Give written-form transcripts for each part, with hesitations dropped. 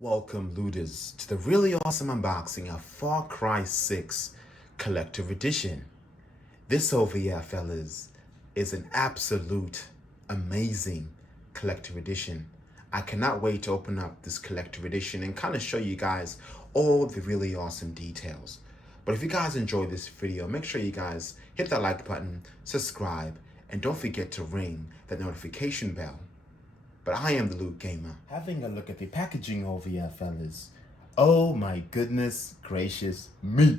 Welcome, looters, to the really awesome unboxing of Far Cry 6 Collector's Edition. This over here, fellas, is an absolute amazing Collector's Edition. I cannot wait to open up this Collector's Edition and kind of show you guys all the really awesome details. But if you guys enjoyed this video, make sure you guys hit that like button, subscribe, and don't forget to ring that notification bell. But I am the Loot Gamer. Having a look at the packaging over here, fellas. Oh my goodness gracious me.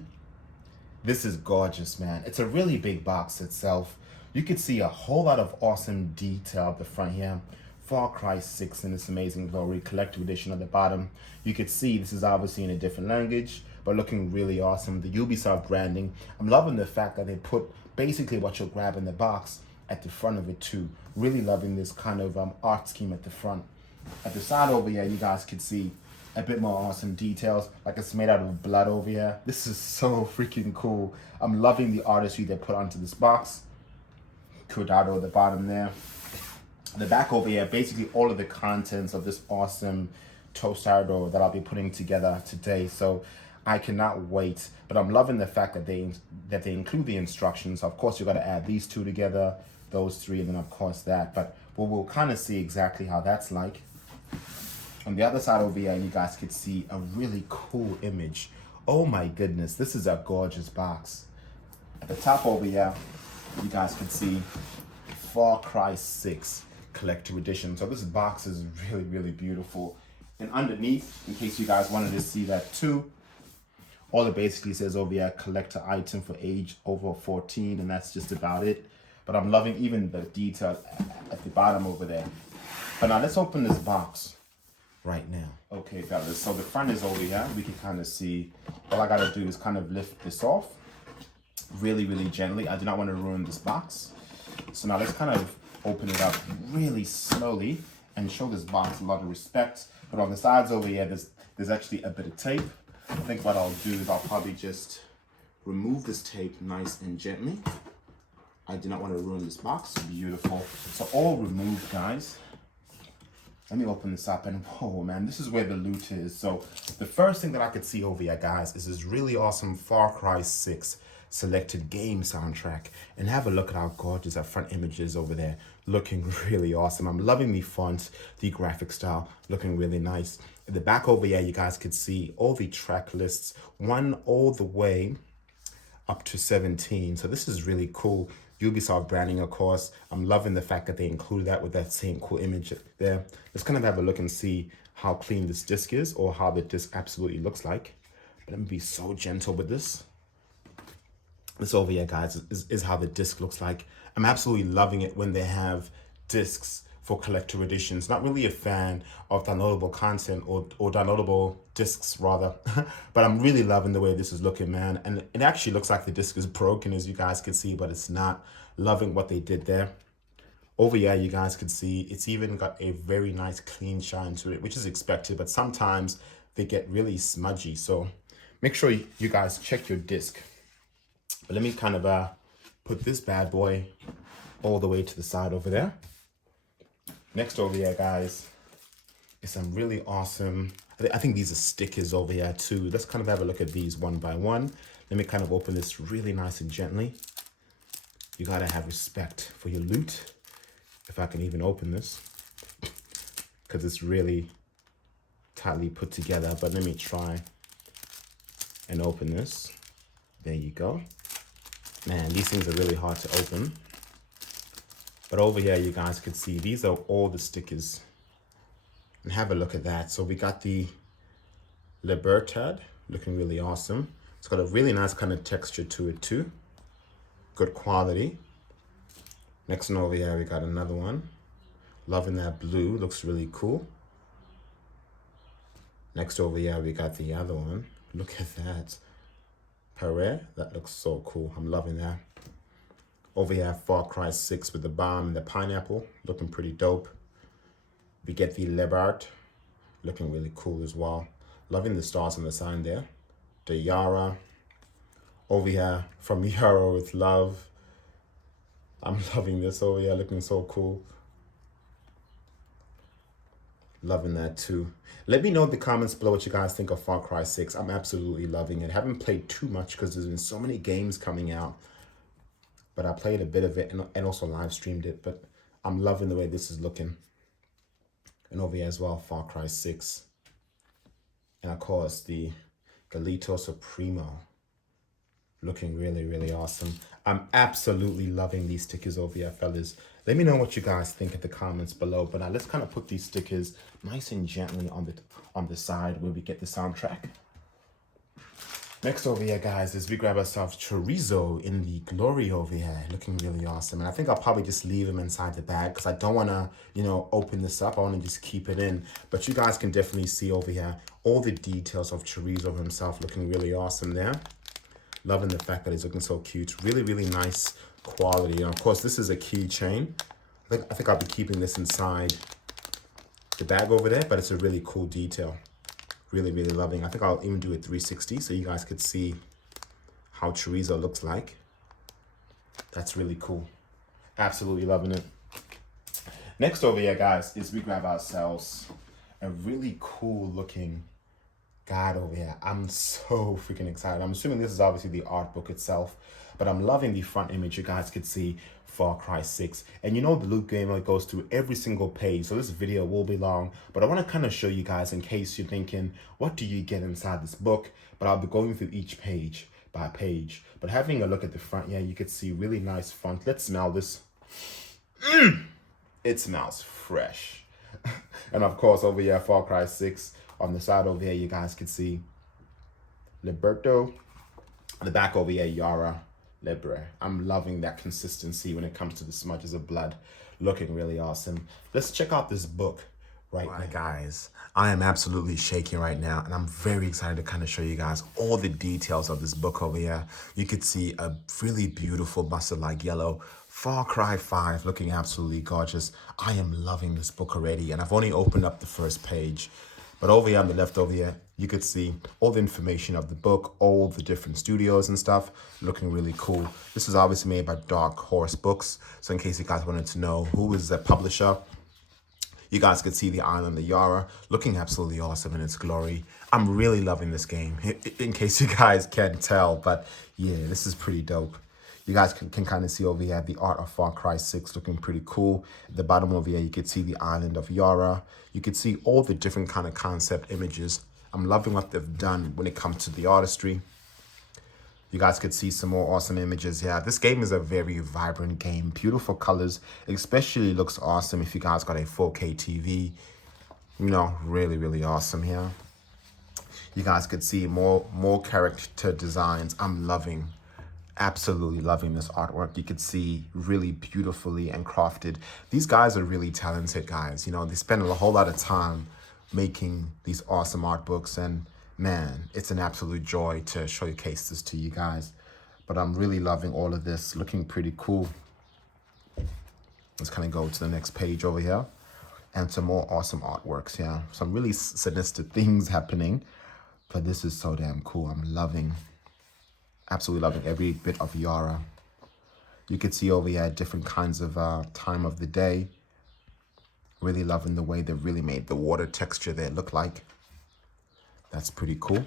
This is gorgeous, man. It's a really big box itself. You can see a whole lot of awesome detail at the front here. Far Cry 6 in this amazing glory collector's edition at the bottom. You can see this is obviously in a different language, but looking really awesome. The Ubisoft branding. I'm loving the fact that they put basically what you'll grab in the box at the front of it too. Really loving this kind of art scheme at the front. At the side over here, you guys can see a bit more awesome details, like it's made out of blood over here. This is so freaking cool. I'm loving the artistry they put onto this box. Cuidado at the bottom there. The back over here, basically all of the contents of this awesome tostado that I'll be putting together today. So I cannot wait, but I'm loving the fact that they include the instructions. Of course, you got to add these two together, those three, and then of course that. But we'll kind of see exactly how that's like. On the other side over here, you guys could see a really cool image. Oh my goodness, this is a gorgeous box. At the top over here, you guys can see Far Cry 6 Collector's Edition. So this box is really, really beautiful. And underneath, in case you guys wanted to see that too, all it basically says over here, collector item for age over 14, and that's just about it. But I'm loving even the detail at the bottom over there. But now let's open this box right now. Okay, fellas, so the front is over here. We can kind of see, all I gotta do is kind of lift this off really, really gently. I do not want to ruin this box. So now let's kind of open it up really slowly and show this box a lot of respect. But on the sides over here, there's actually a bit of tape. I think what I'll do is I'll probably just remove this tape nice and gently. I do not want to ruin this box. Beautiful. So all removed, guys. Let me open this up and whoa, man, this is where the loot is. So the first thing that I could see over here, guys, is this really awesome Far Cry 6 selected game soundtrack. And have a look at how gorgeous that front image is over there. Looking really awesome. I'm loving the font, the graphic style, looking really nice. At the back over here, you guys could see all the track lists, one all the way up to 17. So this is really cool. Ubisoft branding, of course. I'm loving the fact that they included that with that same cool image there. Let's kind of have a look and see how clean this disc is, or how the disc absolutely looks like. But let me be so gentle with this. This over here, guys, is how the disc looks like. I'm absolutely loving it when they have discs for collector editions. Not really a fan of downloadable content or downloadable discs rather, but I'm really loving the way this is looking, man. And it actually looks like the disc is broken, as you guys can see, but it's not. Loving what they did there. Over here, you guys can see it's even got a very nice clean shine to it, which is expected, but sometimes they get really smudgy. So make sure you guys check your disc. But let me kind of put this bad boy all the way to the side over there. Next over here, guys, is some really awesome, I think these are stickers over here too. Let's kind of have a look at these one by one. Let me kind of open this really nice and gently. You gotta have respect for your loot, if I can even open this, because it's really tightly put together. But let me try and open this. There you go. Man, these things are really hard to open. But over here, you guys can see these are all the stickers. And have a look at that. So we got the liberate, looking really awesome. It's got a really nice kind of texture to it too. Good quality. Next one over here, we got another one. Loving that blue, looks really cool. Next over here, we got the other one. Look at that. Paré, that looks so cool. I'm loving that. Over here, Far Cry 6 with the bomb and the pineapple, looking pretty dope. We get the liberate, looking really cool as well. Loving the stars on the side there. The Yara. Over here, from Yara with love. I'm loving this over here, looking so cool. Loving that too. Let me know in the comments below what you guys think of Far Cry 6. I'm absolutely loving it. Haven't played too much because there's been so many games coming out. But I played a bit of it and also live streamed it. But I'm loving the way this is looking. And over here as well, Far Cry 6. And of course, the Galito Supremo. Looking really, really awesome. I'm absolutely loving these stickers over here, fellas. Let me know what you guys think in the comments below. But now let's kind of put these stickers nice and gently on the side where we get the soundtrack. Next over here, guys, is we grab ourselves chorizo in the glory over here. Looking really awesome. And I think I'll probably just leave him inside the bag because I don't want to, you know, open this up. I want to just keep it in. But you guys can definitely see over here all the details of chorizo himself looking really awesome there. Loving the fact that he's looking so cute. Really, really nice quality. And of course, this is a keychain. I think I'll be keeping this inside the bag over there, but it's a really cool detail. Really, really loving. I think I'll even do a 360 so you guys could see how chorizo looks like. That's really cool. Absolutely loving it. Next over here, guys, is we grab ourselves a really cool looking guide over here. I'm so freaking excited. I'm assuming this is obviously the art book itself, but I'm loving the front image. You guys could see Far Cry 6. And you know the loot game goes through every single page, so this video will be long, but I want to kind of show you guys in case you're thinking, what do you get inside this book? But I'll be going through each page by page. But having a look at the front, yeah, you could see really nice font. Let's smell this. It smells fresh. And of course, over here, Far Cry 6. On the side over here, you guys can see Liberto. On the back over here, Yara, Liberate. I'm loving that consistency when it comes to the smudges of blood. Looking really awesome. Let's check out this book right now. Guys, I am absolutely shaking right now, and I'm very excited to kind of show you guys all the details of this book over here. You could see a really beautiful mustard-like yellow Far Cry 5 looking absolutely gorgeous. I am loving this book already, and I've only opened up the first page. But over here on the left over here, you could see all the information of the book, all the different studios and stuff, looking really cool. This is obviously made by Dark Horse Books. So in case you guys wanted to know who is the publisher, you guys could see the island of Yara, looking absolutely awesome in its glory. I'm really loving this game, in case you guys can't tell, but yeah, this is pretty dope. You guys can kind of see over here the art of Far Cry 6 looking pretty cool. At the bottom over here, you could see the island of Yara. You could see all the different kind of concept images. I'm loving what they've done when it comes to the artistry. You guys could see some more awesome images here. This game is a very vibrant game. Beautiful colors. It especially looks awesome if you guys got a 4K TV. You know, really, really awesome here. You guys could see more character designs. I'm loving, absolutely loving this artwork. You could see really beautifully and crafted. These guys are really talented guys. You know, they spend a whole lot of time making these awesome art books, and man, it's an absolute joy to showcase this to you guys. But I'm really loving all of this, looking pretty cool. Let's kind of go to the next page over here, and some more awesome artworks. Yeah, some really sinister things happening, but this is so damn cool. I'm loving, absolutely loving every bit of Yara. You could see over here different kinds of time of the day. Really loving the way they really made the water texture there look like. That's pretty cool.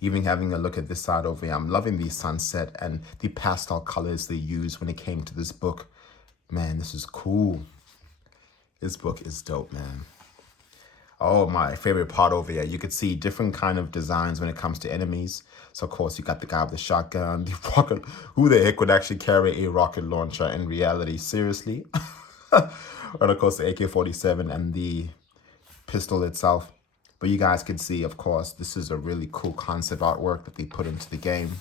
Even having a look at this side over here, I'm loving the sunset and the pastel colors they used when it came to this book. Man, this is cool. This book is dope, man. Oh, my favorite part over here, you could see different kind of designs when it comes to enemies. So of course you got the guy with the shotgun, the rocket. Who the heck would actually carry a rocket launcher in reality? Seriously? And of course the AK-47 and the pistol itself. But you guys can see, of course, this is a really cool concept artwork that they put into the game.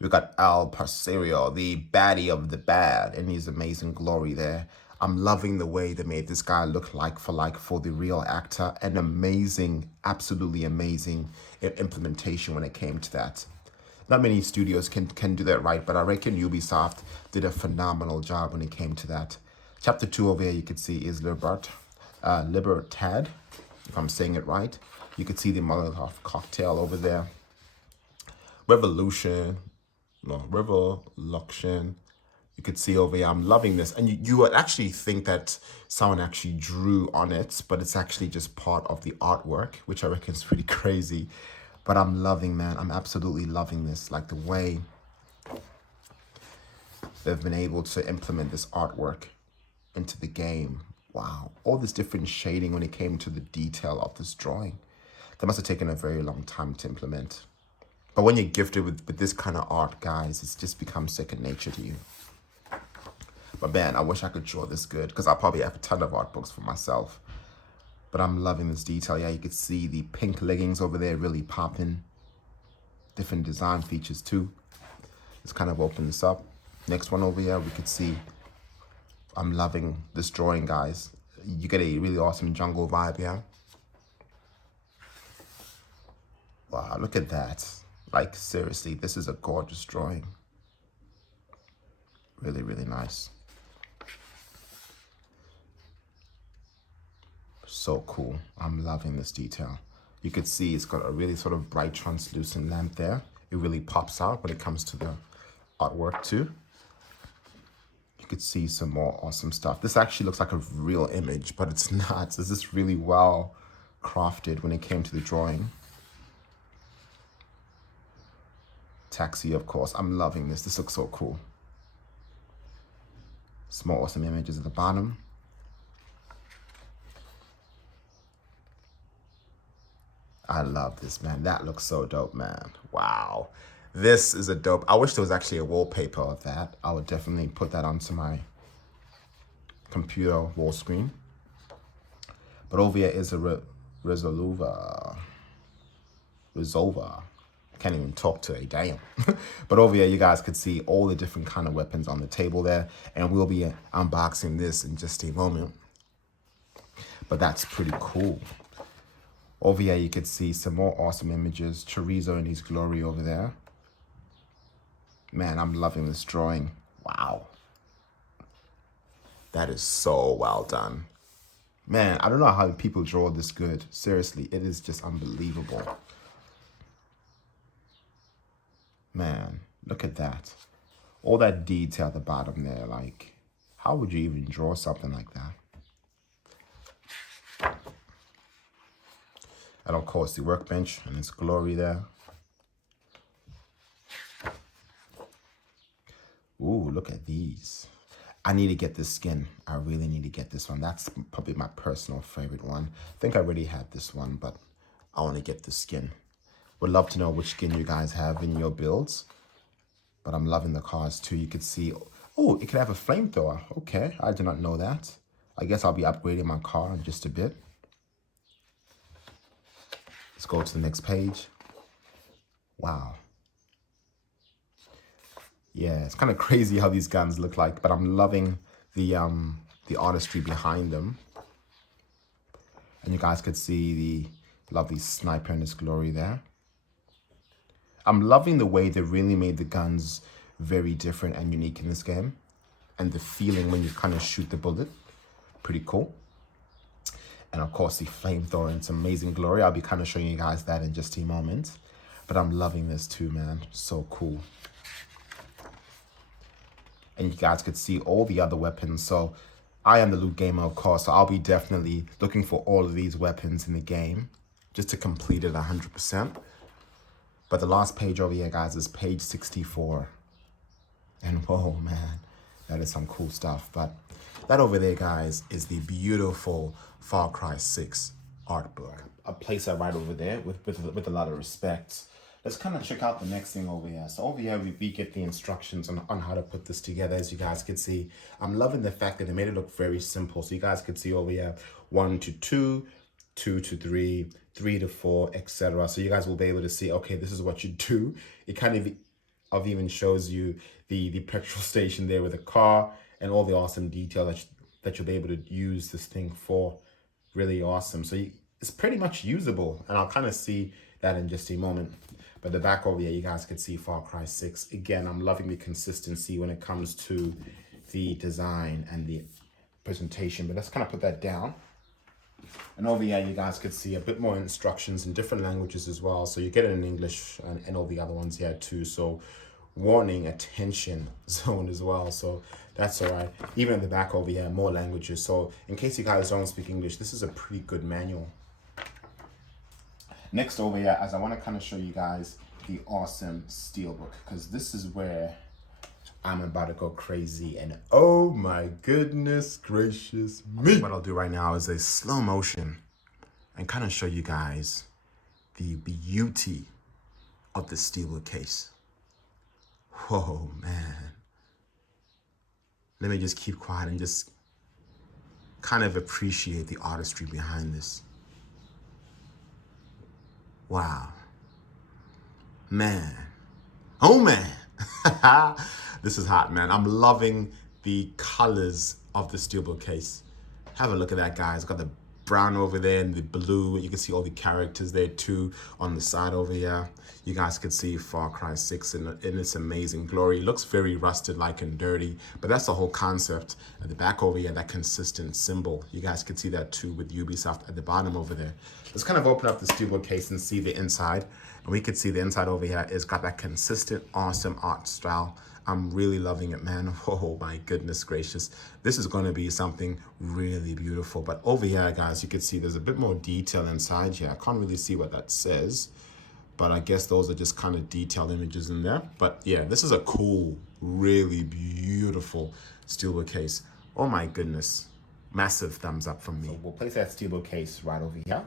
We got Al Parcerio, the baddie of the bad, and his amazing glory there. I'm loving the way they made this guy look like for the real actor. An amazing, absolutely amazing implementation when it came to that. Not many studios can do that right, but I reckon Ubisoft did a phenomenal job when it came to that. Chapter 2 over here, you can see is Liberate, if I'm saying it right. You could see the Molotov cocktail over there. Revolution. You could see over here, I'm loving this. And you would actually think that someone actually drew on it, but it's actually just part of the artwork, which I reckon is pretty crazy. But I'm loving, man. I'm absolutely loving this. Like the way they've been able to implement this artwork into the game. Wow. All this different shading when it came to the detail of this drawing. That must have taken a very long time to implement. But when you're gifted with this kind of art, guys, it's just become second nature to you. But man, I wish I could draw this good, because I probably have a ton of art books for myself. But I'm loving this detail. Yeah, you can see the pink leggings over there really popping. Different design features too. Let's kind of open this up. Next one over here, we could see, I'm loving this drawing, guys. You get a really awesome jungle vibe here. Wow, look at that. Like, seriously, this is a gorgeous drawing. Really, really nice. So cool. I'm loving this detail. You could see it's got a really sort of bright translucent lamp there. It really pops out when it comes to the artwork too. You could see some more awesome stuff. This actually looks like a real image, but it's not. This is really well crafted when it came to the drawing. Taxi, of course. I'm loving this. This looks so cool. Some more awesome images at the bottom. I love this, man. That looks so dope, man. Wow. This is a dope. I wish there was actually a wallpaper of that. I would definitely put that onto my computer wall screen. But over here is a Resolver. Can't even talk today, damn. But over here, you guys could see all the different kind of weapons on the table there. And we'll be unboxing this in just a moment. But that's pretty cool. Over here, you could see some more awesome images. Chorizo in his glory over there. Man, I'm loving this drawing. Wow. That is so well done. Man, I don't know how people draw this good. Seriously, it is just unbelievable. Man, look at that. All that detail at the bottom there. Like, how would you even draw something like that? And of course, the workbench and its glory there. Ooh, look at these. I need to get this skin. I really need to get this one. That's probably my personal favorite one. I think I already had this one, but I want to get the skin. Would love to know which skin you guys have in your builds. But I'm loving the cars too. You could see, oh, it could have a flamethrower. Okay, I did not know that. I guess I'll be upgrading my car in just a bit. Let's go to the next page. Wow. Yeah, it's kind of crazy how these guns look like, but I'm loving the artistry behind them. And you guys could see the lovely sniper in its glory there. I'm loving the way they really made the guns very different and unique in this game. And the feeling when you kind of shoot the bullet. Pretty cool. And of course the flamethrower in its amazing glory. I'll be kind of showing you guys that in just a moment. But I'm loving this too, man. So cool. And you guys could see all the other weapons. So I am the loot gamer, of course. So I'll be definitely looking for all of these weapons in the game. Just to complete it 100%. But the last page over here, guys, is page 64. And whoa, man. That is some cool stuff. But that over there, guys, is the beautiful Far Cry 6 art book. I place that right over there with a lot of respect. Let's kind of check out the next thing over here. So over here, we get the instructions on how to put this together, as you guys can see. I'm loving the fact that they made it look very simple. So you guys can see over here, 1 to 2, 2 to 3, 3 to 4, etc. So you guys will be able to see, okay, this is what you do. It kind of even shows you the petrol station there with a car and all the awesome detail that you'll be able to use this thing for. Really awesome. So it's pretty much usable, and I'll kind of see that in just a moment. But the back over here, you guys can see Far Cry 6. Again, I'm loving the consistency when it comes to the design and the presentation. But let's kind of put that down. And over here, you guys could see a bit more instructions in different languages as well. So you get it in English and all the other ones here too. So warning attention zone as well, so that's all right. Even in the back over here, more languages, so in case you guys don't speak English, this is a pretty good manual. Next over here, as I want to kind of show you guys the awesome steelbook, because this is where I'm about to go crazy, and oh my goodness gracious me. What I'll do right now is a slow motion and kind of show you guys the beauty of the steelbook case. Whoa, man. Let me just keep quiet and just kind of appreciate the artistry behind this. Wow. Man. Oh, man. This is hot, man. I'm loving the colors of the steelbook case. Have a look at that, guys. Got the brown over there and the blue. You can see all the characters there too on the side over here. You guys can see Far Cry 6 in its amazing glory. It looks very rusted like and dirty, but that's the whole concept. At the back over here, that consistent symbol. You guys can see that too with Ubisoft at the bottom over there. Let's kind of open up the steelbook case and see the inside. And we can see the inside over here is got that consistent, awesome art style. I'm really loving it, man. Oh my goodness gracious. This is gonna be something really beautiful. But over here, guys, you can see there's a bit more detail inside here. I can't really see what that says, but I guess those are just kind of detailed images in there. But yeah, this is a cool, really beautiful steelbook case. Oh my goodness. Massive thumbs up from me. So we'll place that steelbook case right over here.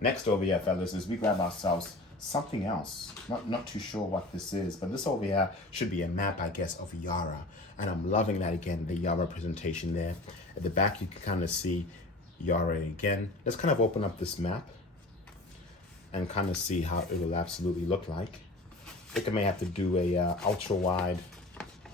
Next over here, fellas, is we grab ourselves something else. Not too sure what this is, but this over here should be a map, I guess, of Yara. And I'm loving that again, the Yara presentation there. At the back, you can kind of see Yara again. Let's kind of open up this map and kind of see how it will absolutely look like. I think I may have to do a ultra wide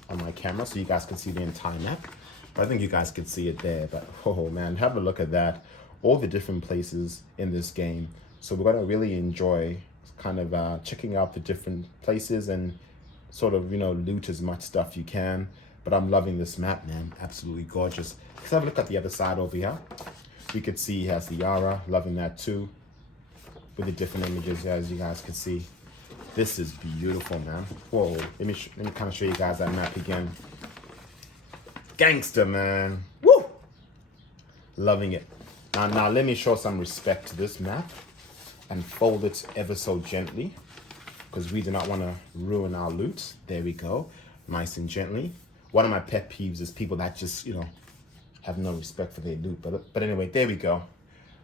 on my camera so you guys can see the entire map. But I think you guys can see it there. But oh man, have a look at that. All the different places in this game. So we're gonna really enjoy kind of checking out the different places and sort of, you know, loot as much stuff you can. But I'm loving this map, man. Absolutely gorgeous. Let's have a look at the other side over here. You could see he has the Yara, loving that too, with the different images, as you guys can see. This is beautiful, man. Whoa, let me kind of show you guys that map again. Gangster, man. Woo! Loving it. Now let me show some respect to this map and fold it ever so gently, because we do not want to ruin our loot. There we go, nice and gently. One of my pet peeves is people that just, you know, have no respect for their loot. But anyway, there we go.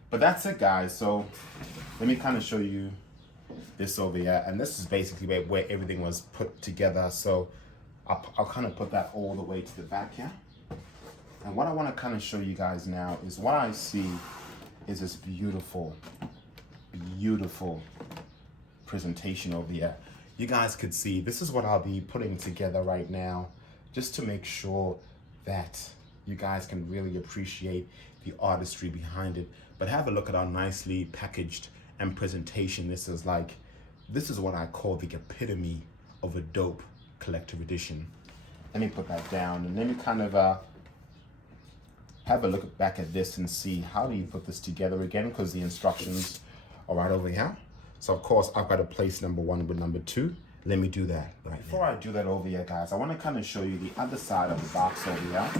But that's it, guys. So let me kind of show you this over here, and this is basically where everything was put together. So I'll kind of put that all the way to the back here. And what I want to kind of show you guys now is what I see is this beautiful presentation over here. You guys could see this is what I'll be putting together right now, just to make sure that you guys can really appreciate the artistry behind it. But have a look at how nicely packaged and presentation this is. Like, this is what I call the epitome of a dope collector edition. Let me put that down and let me kind of have a look back at this and see how do you put this together again, because the instructions are right over here. So of course I've got to place number 1 with number 2. Let me do that right Before I do that over here, guys, I want to kind of show you the other side of the box over here,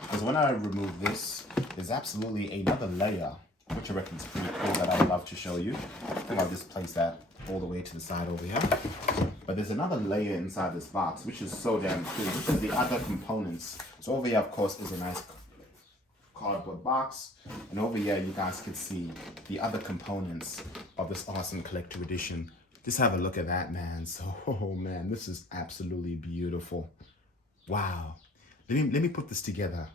because when I remove this, there's absolutely another layer, which I reckon is pretty cool, that I would love to show you. I think I'll just place that all the way to the side over here. But there's another layer inside this box, which is so damn cool. This is the other components. So over here, of course, is a nice cardboard box, and over here you guys can see the other components of this awesome collector edition. Just have a look at that, man. So, oh man, this is absolutely beautiful. Wow. Let me put this together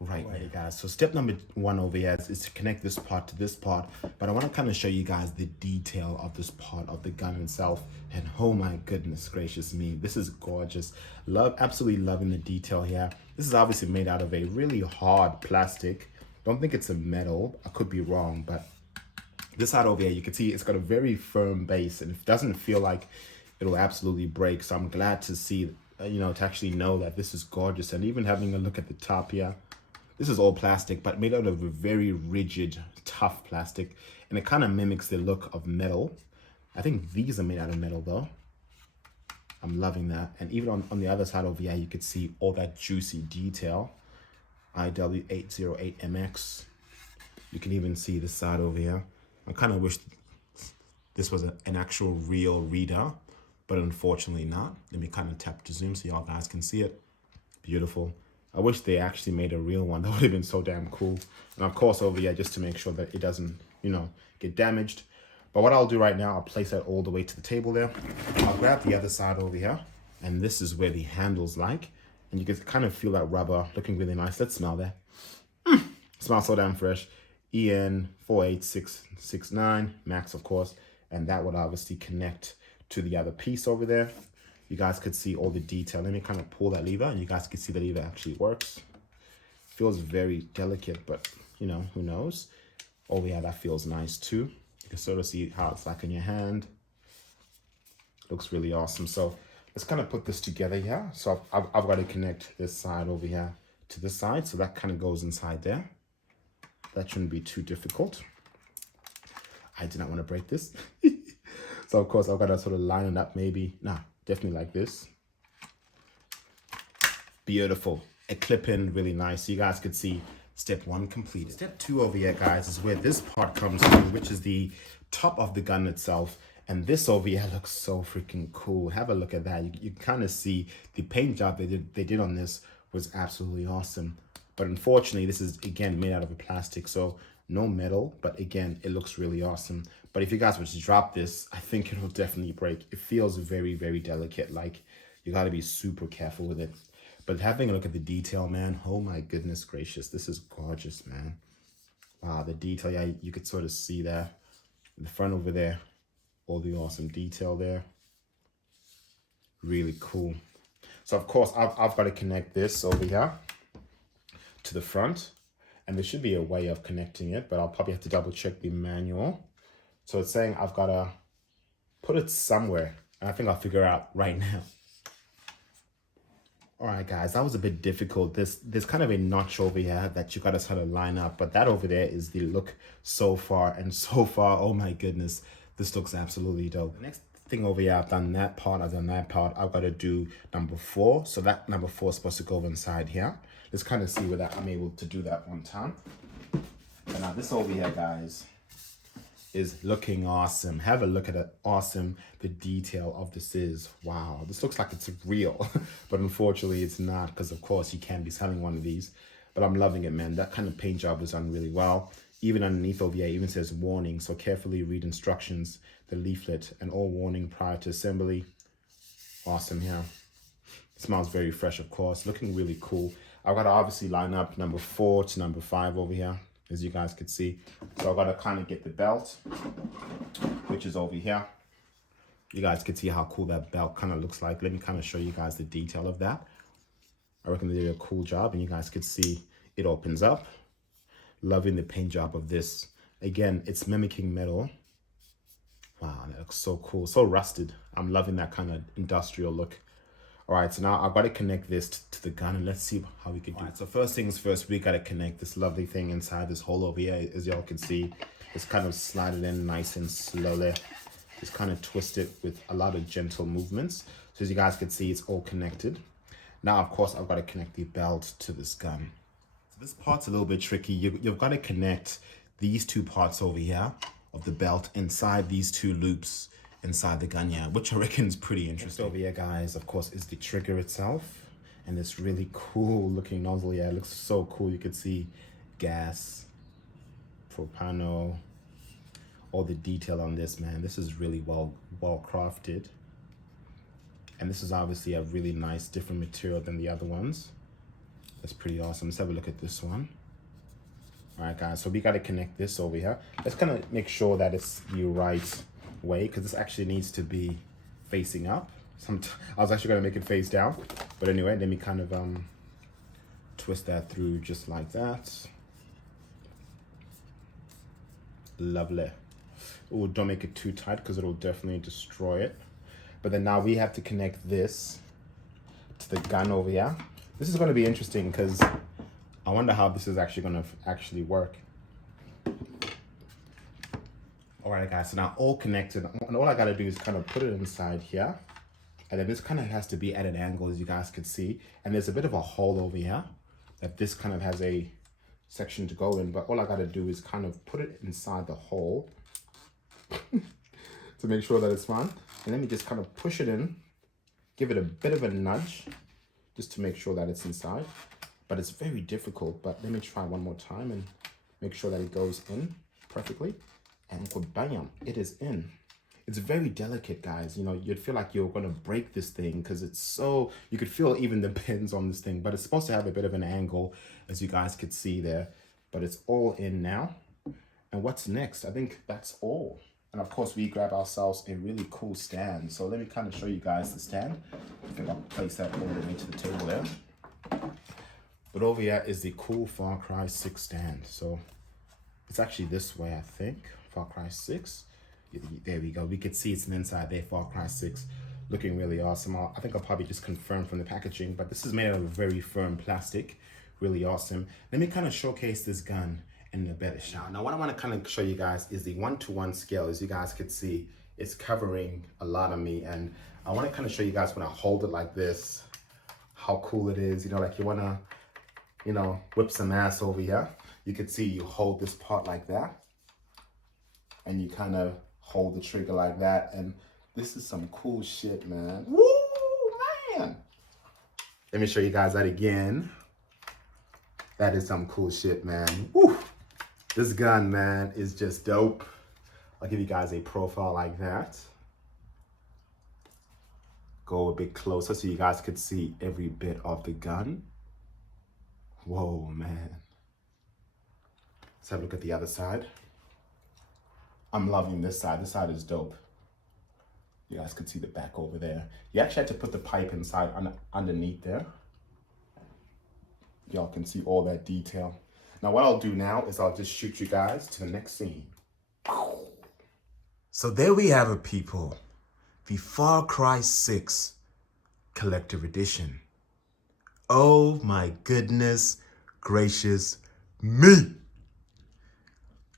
right now, guys. So step number 1 over here is to connect this part to this part, but I want to kind of show you guys the detail of this part of the gun itself. And oh my goodness gracious me, this is gorgeous. Absolutely loving the detail here. This is obviously made out of a really hard plastic. Don't think it's a metal, I could be wrong, but this side over here, you can see it's got a very firm base and it doesn't feel like it'll absolutely break. So I'm glad to see, you know, to actually know that this is gorgeous. And even having a look at the top here, this is all plastic, but made out of a very rigid, tough plastic. And it kind of mimics the look of metal. I think these are made out of metal though. I'm loving that. And even on the other side over here, you could see all that juicy detail. IW808MX. You can even see the side over here. I kind of wish this was an actual real reader, but unfortunately not. Let me kind of tap to zoom so y'all guys can see it. Beautiful. I wish they actually made a real one. That would have been so damn cool. And of course over here, just to make sure that it doesn't, you know, get damaged. But what I'll do right now, I'll place that all the way to the table there. I'll grab the other side over here. And this is where the handle's like. And you can kind of feel that rubber looking really nice. Let's smell that. Smells so damn fresh. EN48669, max of course. And that would obviously connect to the other piece over there. You guys could see all the detail. Let me kind of pull that lever and you guys can see the lever actually works. Feels very delicate, but you know, who knows? Oh yeah, that feels nice too. You can sort of see how it's like in your hand. Looks really awesome. So let's kind of put this together here. So I've got to connect this side over here to this side. So that kind of goes inside there. That shouldn't be too difficult. I do not want to break this. So of course I've got to sort of line it up maybe. Nah, definitely like this. Beautiful. A clip in really nice. So you guys could see step one completed. Step two over here, guys, is where this part comes through, which is the top of the gun itself. And this over here looks so freaking cool. Have a look at that. You kind of see the paint job they did on this was absolutely awesome. But unfortunately, this is, again, made out of a plastic. So no metal, but again, it looks really awesome. But if you guys were to drop this, I think it will definitely break. It feels very, very delicate. Like, you got to be super careful with it. But having a look at the detail, man, oh my goodness gracious. This is gorgeous, man. Wow, the detail, yeah, you could sort of see that. In the front over there, all the awesome detail there. Really cool. So, of course, I've got to connect this over here to the front. And there should be a way of connecting it, but I'll probably have to double check the manual. So it's saying I've got to put it somewhere. And I think I'll figure out right now. All right, guys, that was a bit difficult. There's kind of a notch over here that you got to sort of line up, but that over there is the look so far. And so far, oh my goodness, this looks absolutely dope. The next thing over here, I've done that part, I've got to do number 4. So that number 4 is supposed to go inside here. Let's kind of see whether I'm able to do that one time. So now this over here, guys, is looking awesome. Have a look at it. Awesome. The detail of this is, wow, this looks like it's real, but unfortunately it's not, because of course you can't be selling one of these. But I'm loving it, man. That kind of paint job was done really well. Even underneath over here, even says warning. So carefully read instructions, the leaflet, and all warning prior to assembly. Awesome here. It smells very fresh, of course. Looking really cool. I've got to obviously line up number 4 to number 5 over here, as you guys could see. So I've got to kind of get the belt, which is over here. You guys can see how cool that belt kind of looks like. Let me kind of show you guys the detail of that. I reckon they did a cool job, and you guys could see it opens up. Loving the paint job of this. Again, it's mimicking metal. Wow, that looks so cool. So rusted. I'm loving that kind of industrial look. All right, so now I've got to connect this to the gun, and let's see how we can do it. So first things first, we got to connect this lovely thing inside this hole over here. As y'all can see, just kind of slide it in nice and slowly. Just kind of twist it with a lot of gentle movements. So as you guys can see, it's all connected. Now, of course, I've got to connect the belt to this gun. So this part's a little bit tricky. You've got to connect these 2 parts over here of the belt inside these 2 loops inside the gun, yeah, which I reckon is pretty interesting. Next over here, guys, of course, is the trigger itself, and this really cool looking nozzle. Yeah, it looks so cool. You could see gas, propano, all the detail on this, man. This is really well crafted, and this is obviously a really nice different material than the other ones. That's pretty awesome. Let's have a look at this one. All right, guys, so we got to connect this over here. Let's kind of make sure that it's the right way, because this actually needs to be facing up. I was actually going to make it face down, but anyway, let me kind of twist that through just like that. Lovely. Oh, don't make it too tight, because it'll definitely destroy it. But then now we have to connect this to the gun over here. This is going to be interesting, because I wonder how this is actually going to actually work. All right, guys, so now all connected, and all I gotta do is kind of put it inside here. And then this kind of has to be at an angle, as you guys can see. And there's a bit of a hole over here that this kind of has a section to go in. But all I got to do is kind of put it inside the hole to make sure that it's fine. And let me just kind of push it in, give it a bit of a nudge just to make sure that it's inside. But it's very difficult. But let me try one more time and make sure that it goes in perfectly. And bam, it is in. It's very delicate, guys. You know, you'd feel like you're going to break this thing because it's so, you could feel even the pins on this thing, but it's supposed to have a bit of an angle, as you guys could see there, but it's all in now. And what's next? I think that's all. And of course, we grab ourselves a really cool stand. So let me kind of show you guys the stand. I think I'll place that all the way to the table there. But over here is the cool Far Cry 6 stand. So it's actually this way, I think. Far Cry 6. There we go. We could see it's an inside there, Far Cry 6, looking really awesome. I think I'll probably just confirm from the packaging, but this is made out of very firm plastic, really awesome. Let me kind of showcase this gun in a better shot. Now, what I want to kind of show you guys is the 1-to-1 scale. As you guys could see, it's covering a lot of me, and I want to kind of show you guys when I hold it like this, how cool it is. You know, like you want to, you know, whip some ass over here. You can see you hold this part like that, and you kind of hold the trigger like that, and this is some cool shit, man. Woo, man! Let me show you guys that again. That is some cool shit, man. Woo! This gun, man, is just dope. I'll give you guys a profile like that. Go a bit closer so you guys could see every bit of the gun. Whoa, man. Let's have a look at the other side. I'm loving this side. This side is dope. You guys can see the back over there. You actually had to put the pipe inside underneath there. Y'all can see all that detail. Now what I'll do now is I'll just shoot you guys to the next scene. So there we have it, people. The Far Cry 6 Collector's Edition. Oh my goodness gracious me.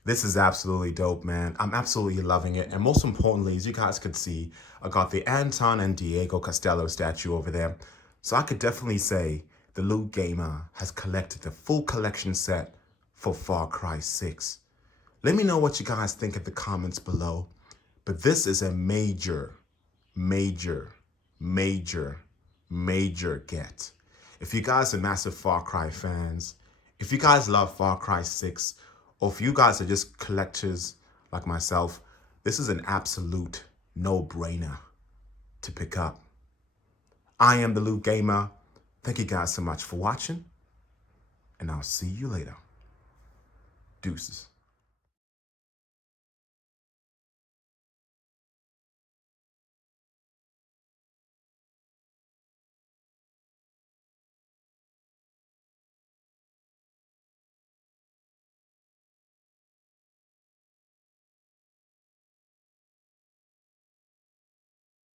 This is absolutely dope, man. I'm absolutely loving it. And most importantly, as you guys could see, I got the Anton and Diego Castillo statue over there. So I could definitely say the Loot Gamer has collected the full collection set for Far Cry 6. Let me know what you guys think in the comments below. But this is a major, major, major, major get. If you guys are massive Far Cry fans, if you guys love Far Cry 6, or if you guys are just collectors like myself, this is an absolute no-brainer to pick up. I am the Loot Gamer. Thank you guys so much for watching, and I'll see you later. Deuces.